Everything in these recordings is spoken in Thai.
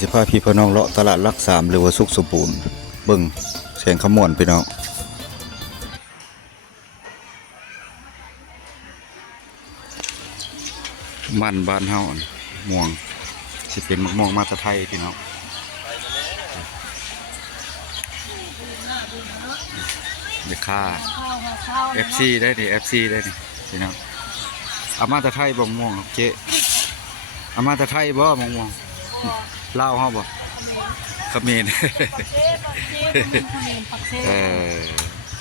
สิพาพี่พี่น้องเลาะตลาดลักสามหรือว่าสุขสมบูรณ์เบิ่งแสงขมวนพี่น้องมันบ้านเฮาม่วงสิเป็นมะม่วงมาตะไทยพี่น้องเดี๋ยวค่า FC ได้ดิ FC ได้ดิพี่น้องอามาตะไทยบ่ม่วงเจ๊อามาตะไทยบ่มะม่วงลาวเฮาบ่เขมร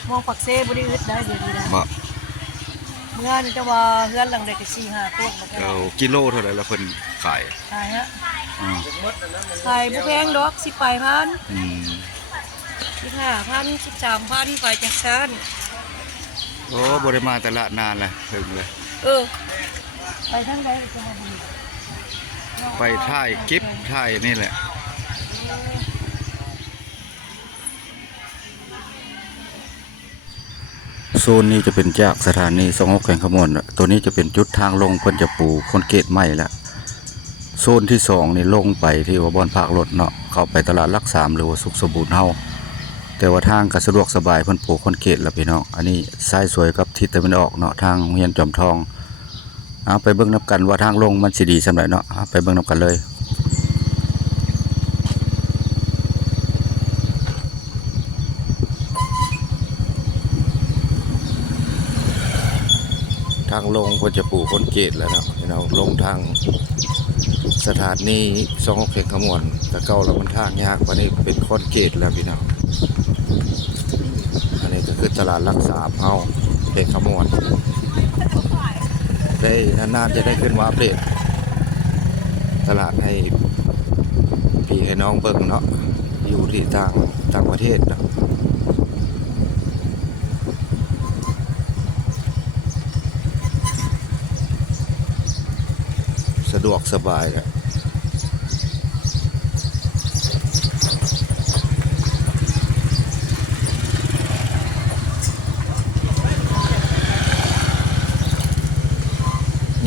มองปักเซ่บริอึดได้เดี๋ยวนี้นะบ่เมื่อนี่จะว่าเฮือนหลังเด็ก4-5 ต้นมันก็เอากิโลเท่าไหร่ละเพิ่นขายขายฮะอืมขายบ่แพงดอก18,000 อืม 15,000 13,000ไปจักซั่นโอ้บ่ได้มาตลาดนานแล้วถึงเลย ไปทางใดจะมาดี ไปท่ายกิฟท่ายนี่แหละโซนนี้จะเป็นจากสถานีสองหกแข่งขมวนตัวนี้จะเป็นจุดทางลงเพิ่นจะปูคอนกรีตใหม่แล้วโซนที่สองนี่ลงไปที่ว่าบ่อนภาครถเนาะเข้าไปตลาดลักสามหรือว่าสุขสมบูรณ์เฮาแต่ว่าทางก็สะดวกสบายเพิ่นปูคอนกรีตแล้วพี่น้องอันนี้ซ้ายสวยกับทิศตะวันออกเนาะทางโรงเรียนจอมทองเอาไปเบิ่งนับกันว่าทางลงมันสิดีสำหรับเนาะไปเบิ่งนับกันเลยทางลงเพิ่นจะปูคอนกรีตแล้วเนาะพี่น้องลงทางสถานีสองหกแข่งขมวนแต่เก่าแล้วมันทางยากกว่านี้เป็นคอนกรีตแล้วพี่น้องอันนี้ก็คือตลาดลักสามเฮาแข่งขมวนได้นานๆจะได้ขึ้นมาอัปเดตตลาดให้พี่ให้น้องเบิ่งเนาะอยู่ที่ต่างประเทศเนาะสะดวกสบายครับ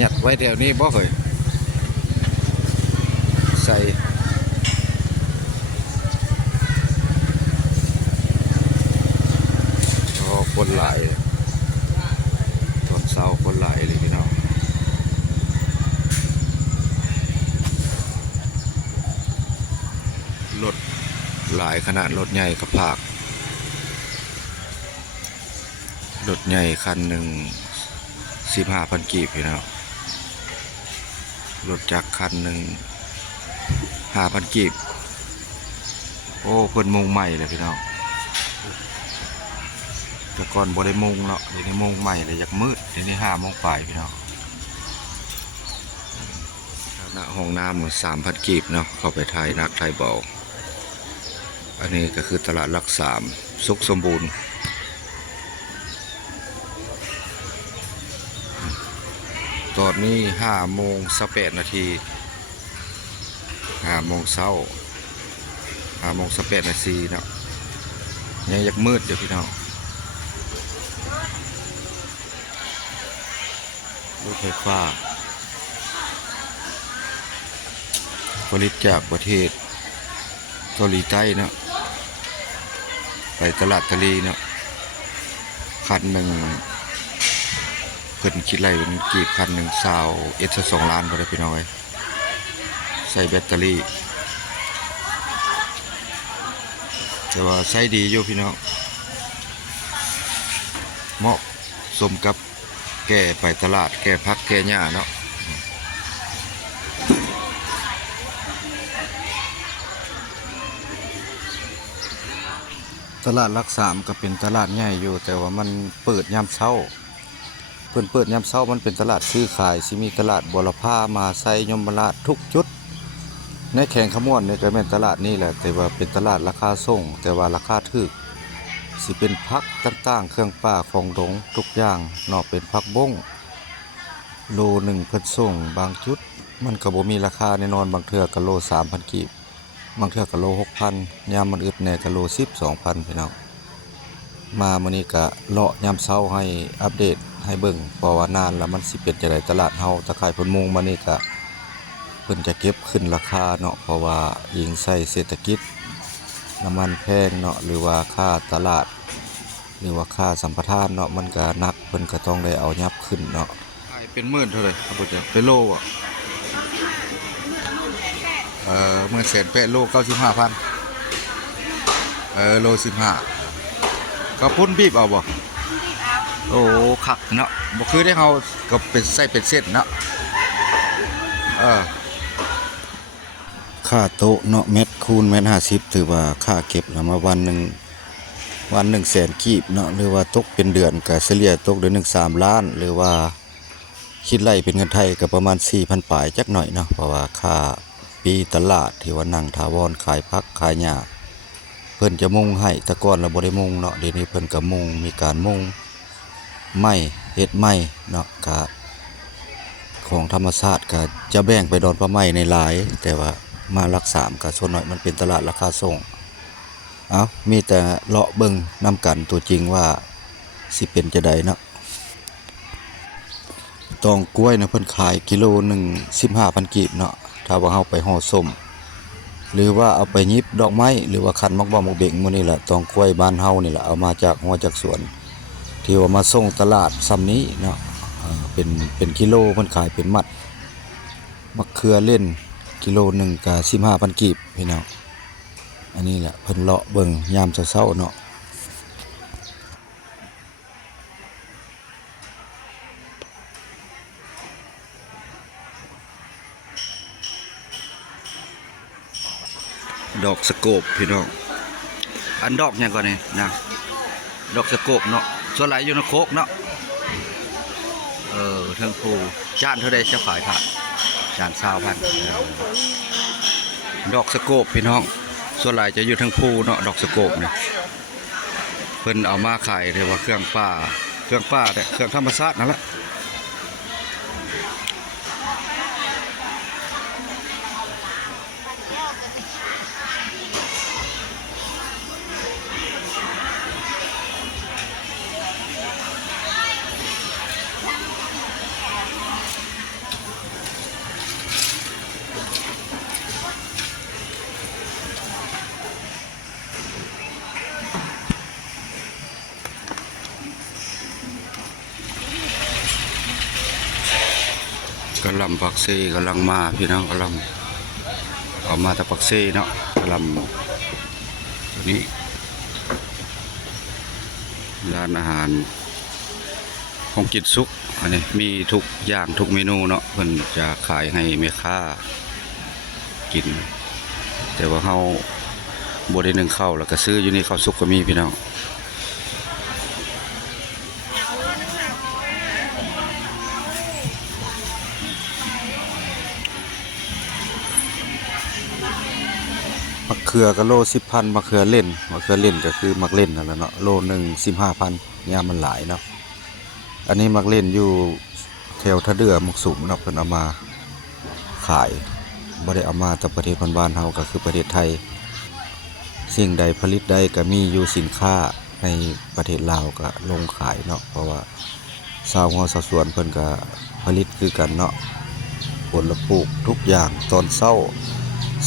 ยัดไว้แถวนี้บ่เคยใส่คนหลายตอนเช้าคนหลายเลยพี่น้องรถหลายขนาดรถใหญ่กับภาครถใหญ่คันหนึ่ง15,000 กีบพี่น้องรถจักรคันหนึ่ง5,000 กีบโอ้เพิ่นมุงใหม่เลยพี่น้องแต่ก่อนบ่ได้มุงเนาะเดี๋ยวนี้มุงใหม่เลยอยากมืดเดี๋ยวนี้5 โมงปลายพี่น้องหน้าห้องน้ำ3,000 กีบเนาะเข้าไปถ่ายนักถ่ายเบาอันนี้ก็คือตลาดลักสามสุขสมบูรณ์ตอนนี้5:18 นาที5 โมงเช้า5:18 นาทีเนาะยังอยากมืดเดี๋ยวพี่น้องรถไฟฟ้าผลิตจากประเทศเกาหลีใต้เนาะไปตลาดทะเลเนาะคันหนึ่งเพิ่นคิดไรเป็นกี่คันหนึ่ง2 ล้านก็ได้พี่น้องใส่แบตเตอรี่แต่ว่าใช้ดีอยู่พี่น้องเหมาะสมกับแก่ไปตลาดแก่พักแก่หญ้าเนาะตลาดลักสามก็เป็นตลาดใหญ่อยู่แต่ว่ามันเปิดยามเช้าเปิดยามเช้ามันเป็นตลาดซื้อขายสิมีตลาดบัวละพามาไซยมราชทุกจุดในแข่งขมวนนี่ก็เป็นตลาดนี่แหละแต่ว่าเป็นตลาดราคาส่งแต่ว่าราคาถูกสิเป็นผักต่างๆเครื่องป่าของดงทุกอย่างเนาะเป็นผักบ้งโลหนึ่งเพิ่นส่งบางจุดมันก็บ่มีราคาแน่นอนบางเทื่อก็โล3,000 กีบบางเทื่อก็โล6,000ยามมันอึดแน่ก็โล12,000พี่น้องมามื้อนี้ก็เลาะยามเช้าให้อัปเดตให้เบิ่งเพราะว่านานแล้วมันสิเป็นจังได๋ตลาดเฮาตะไคร้เพิ่นมุงมานี่ก็ พิ่นจะเก็บขึ้นราคาเนาะเพราะว่ายิงใส่เศรษฐกิจน้ำมันแพงเนาะหรือว่าค่าตลาดหรือว่าค่าสัมปทานเนาะมันก็หนักเพิ่นก็ต้องได้เอายับขึ้นเนาะขายเป็นหมื่นเท่าไหร่ครับพ่อเจ้าเป็นโลอ่ะหมื่นแสนแปดโล95,000โล15ก็พุ่นบีบเอาบ่โอ้คักเนาะบ่คือได้เฮาก็เป็นใส่เป็นเส้นเนาะค่าโต๊ะเนาะเม็ดคูณเม็ด50ถือว่าค่าเก็บแล้วมาวันหนึ่งแสนกีบเนาะหรือว่าตกเป็นเดือนก็เฉลี่ยตกเดือนหนึ่ง3 ล้านหรือว่าคิดไล่เป็นเงินไทยก็ประมาณ 4,000 ปลายจักหน่อยเนาะเพราะว่าค่าปีตลาดที่ว่านั่งถาวรขายผักขายหญ้าเพิ่นจะมุงให้แต่ก่อนเราบ่ได้มุงเนาะเดี๋ยวนี้เพิ่นก็มุงมีการมุงไม้เฮ็ดไม้เนาะก็ของธรรมชาติก็จะแบ่งไปดอนปลาไม้ในหลายแต่ว่ามารักษามก็ส่วนน้อยมันเป็นตลาดราคาส่งมีแต่เลาะเบิ่งนํกันตัวจริงว่าสิเป็นจะใดเนาะตองกล้วยนะเพิ่นขายกิโลหนึ่ง15,000 กีบเนาะถ้าว่าเฮาไปห่อส้มหรือว่าเอาไปหยิบดอกไม้หรือว่าคันมักบ่มักเบ่งมื้อนี้แหละตองกล้วยบ้านเฮานี่แหละเอามาจากหัวจากสวนที่ว่ามาส่งตลาดซ้ำนี้เนาะเป็นกิโลเพิ่นขายเป็นมัดมะเขือเล่นกิโลหนึ่งก็15,000 กีบพี่น้องอันนี้แหละเพิ่นเลาะเบิ่งยามเช้าๆเนาะดอกสะโกบพี่น้องอันดอกเนี่ยก่อนนี่นะดอกสะโกบเนาะส่วนหลายอยู่ในโคกเนาะเทิงภูจานเท่าใดจะขายผ่านจาน20,000ดอกสะโกบพี่น้องส่วนหลายจะอยู่เทิงภูเนาะดอกสะโกบเนี่ยเพิ่นเอามาขายเรียกว่าเครื่องป่าแต่เครื่องธรรมชาตินั่นแหละกะหล่ำปักเซ่กำลังมาพี่น้องกะหล่ำเอามาแต่ปักเซ่เนาะกะหล่ำตัวนี้ร้านอาหารของกินซุกอันนี้มีทุกอย่างทุกเมนูเนาะเพิ่นจะขายให้แม่ค้ากินแต่ว่าเฮาบ่ได้นึ่งข้าวแล้วก็ซื้ออยู่นี่ข้าวสุกก็มีพี่น้องมะเขือก็โล10,000มะเขือเล่นก็คือมักเล่นนั่นแหละเนาะโลหนึ่ง15,000เนี่ยมันหลายเนาะอันนี้มักเล่นอยู่แถวทะเดือมุกสุมเนาะเพิ่นเอามาขายบ่ได้เอามาจากประเทศบ้านๆเฮาก็คือประเทศไทยสิ่งใดผลิตใดก็มีอยู่สินค้าในประเทศลาวก็ลงขายเนาะเพราะว่าชาวสวนเพิ่นก็ผลิตคือกันเนาะผลปลูกทุกอย่างตอนเช้า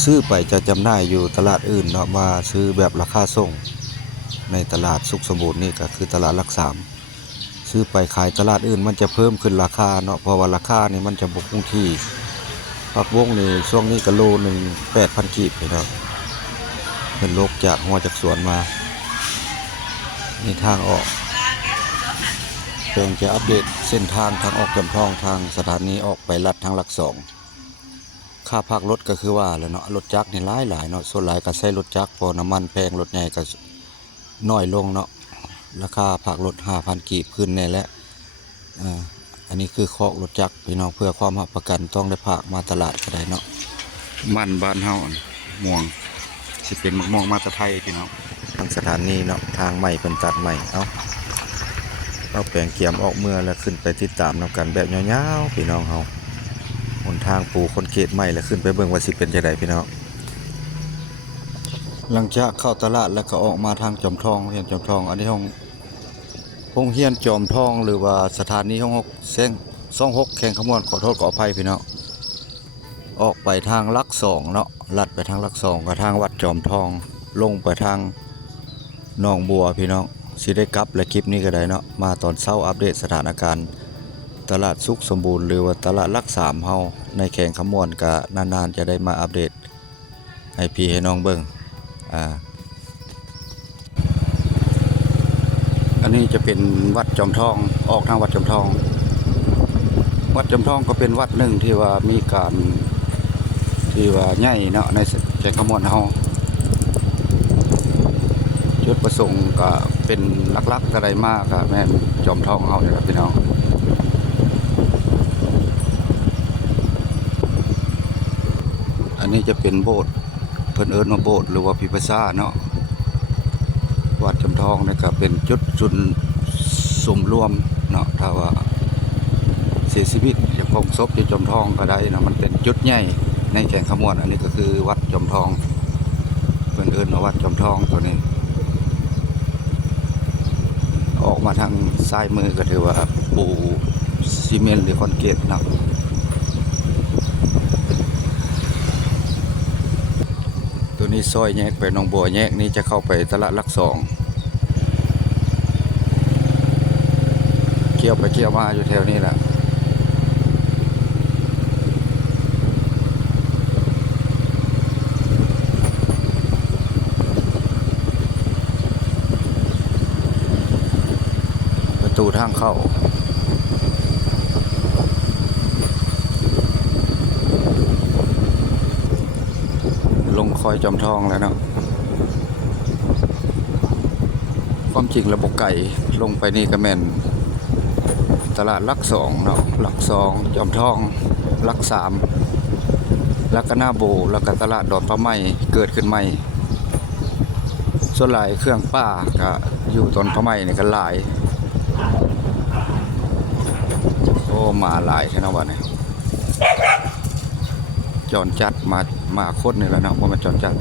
ซื้อไปจะจำหน่ายอยู่ตลาดอื่นเนาะมาซื้อแบบราคาส่งในตลาดสุขสมบูรณ์นี่ก็คือตลาดหลัก3ซื้อไปขายตลาดอื่นมันจะเพิ่มขึ้นราคาเนาะเพราะว่าราคานี่มันจะบ่คงที่ผักบงนี่ช่วงนี้ก็โลนึง 8,000 กีบพี่น้องเป็นโลกจากหัวจากสวนมานี่ทางออกเพิ่งจะอัปเดตเส้นทางออกจำทองทางสถานีออกไปลัดทางหลัก2ค่าภาครถก็คือว่าแล้วเนาะรถจักรนี่หลายเนาะส่วนหลายก็ใช้รถจักรพอน้ำมันแพงรถใหญ่ก็น้อยลงเนาะราคาภาครถ 5,000 กีบขึ้นแน่แล้วอันนี้คือคอกรถจักรพี่น้องเพื่อความรับประกันต้องได้ภาคมาตลาดก็ได้เนาะมันบ้านเฮาม่วงสิเป็นมะม่วงมาตะไทยพี่น้องทางสถานีเนาะทางใหม่เพิ่นตัดใหม่เอาแปลงเกียมออกเมื่อแล้วขึ้นไปติดตามนํกันแบบยาวๆพี่น้องเฮาหนทางปูคอนกรีตใหม่แล้วขึ้นไปเบิ่งว่าสิเป็นจังไดพี่น้องหลังจากเข้าตลาดแล้วก็ออกมาทางจอมทองเฮียนจอมทองอันนี้ห้องเฮียนจอมทองหรือว่าสถานีห้อง6เส้น26แข่งขมวนขอโทษขออภัยพี่น้อง ออกไปทางลักสองเนาะลัดไปทางลักสองกับทางวัดจอมทองลงไปทางหนองบัวพี่น้องสิได้กลับและคลิปนี้ก็ได้เนาะมาตอนเช้าอัปเดตสถานการณ์ตลาดสุขสมบูรณ์หรือว่าตลาดลักสามเฮาในแข่งขมวนก็นานๆจะได้มาอัปเดตให้พี่ให้น้องเบิ่งอันนี้จะเป็นวัดจอมทองออกทางวัดจอมทองวัดจอมทองก็เป็นวัดหนึ่งที่ว่ามีการที่ว่าใหญ่เนาะในแข่งขมวนเฮาจุดประสงค์ก็เป็นหลักๆก็ได้มากก็แม่นจอมทองเฮาเนี่ยครับพี่น้องอันนี้จะเป็นโบสถ์เพิ่นเอิ้นว่าโบสถ์หรือว่าพิพาษาเนาะวัดจอมทองนี่ก็เป็นจุดสมรวมเนาะถ้าว่าเสียชีวิตจะพงศพที่จอมทองก็ได้เนาะมันเป็นจุดใหญ่ในแข่งขมวนอันนี้ก็คือวัดจอมทองเพิ่นเอิ้นว่าวัดจอมทองตัวนี้ออกมาทางซ้ายมือก็ถือว่าปูซีเมนต์หรือคอนกรีตเนาะตัวนี้ซอยแยกไปหนองบัวแยกนี้จะเข้าไปตลาดลักสองเกี่ยวไปเกี่ยวมาอยู่แถวนี้แหละประตูทางเข้าลงคอยจอมทองแล้วเนาะความจริงระบบไก่ลงไปนี่ก็แม่นตลาดลักสองเนาะลักสองจอมทองลักสามแล้วก็หน้าโบแล้วก็ตลาดดอนพระไม้เกิดขึ้นใหม่ส่วนหลายเครื่องป้าก็อยู่ตอนพระไม้นี่ก็หลายโอ้มาหลายแท้เนาะวันนี้จอนจัดมาโคตรนี่แล้วเนาะว่ามันจอนจัด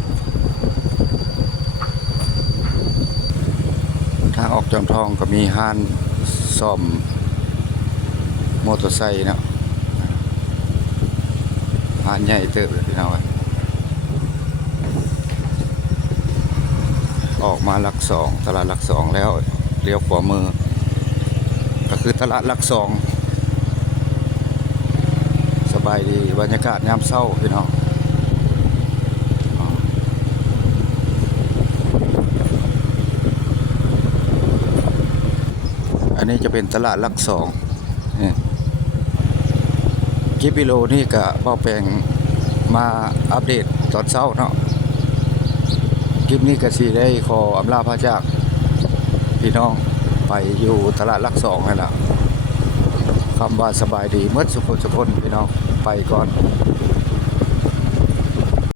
ทางออกจอมทองก็มีห้านซ่อมมอเตอร์ไซค์เนาะห้านใหญ่เติบเลยพี่น้องออกมาลักสองตลาดลักสองแล้วเลี้ยวขวามือก็คือตลาดลักสองสบายดีบรรยากาศยามเช้าพี่น้องอันนี้จะเป็นตลาดลักสองคลิปวิดีโอนี่ก็เบาแปลงมาอัปเดตตอนเช้าเนาะคลิปนี้ก็สิได้ขออำลาพระจากพี่น้องไปอยู่ตลาดลักสองนั่นแหละคำว่าสบายดีเมื่อสุขพี่น้องไปก่อน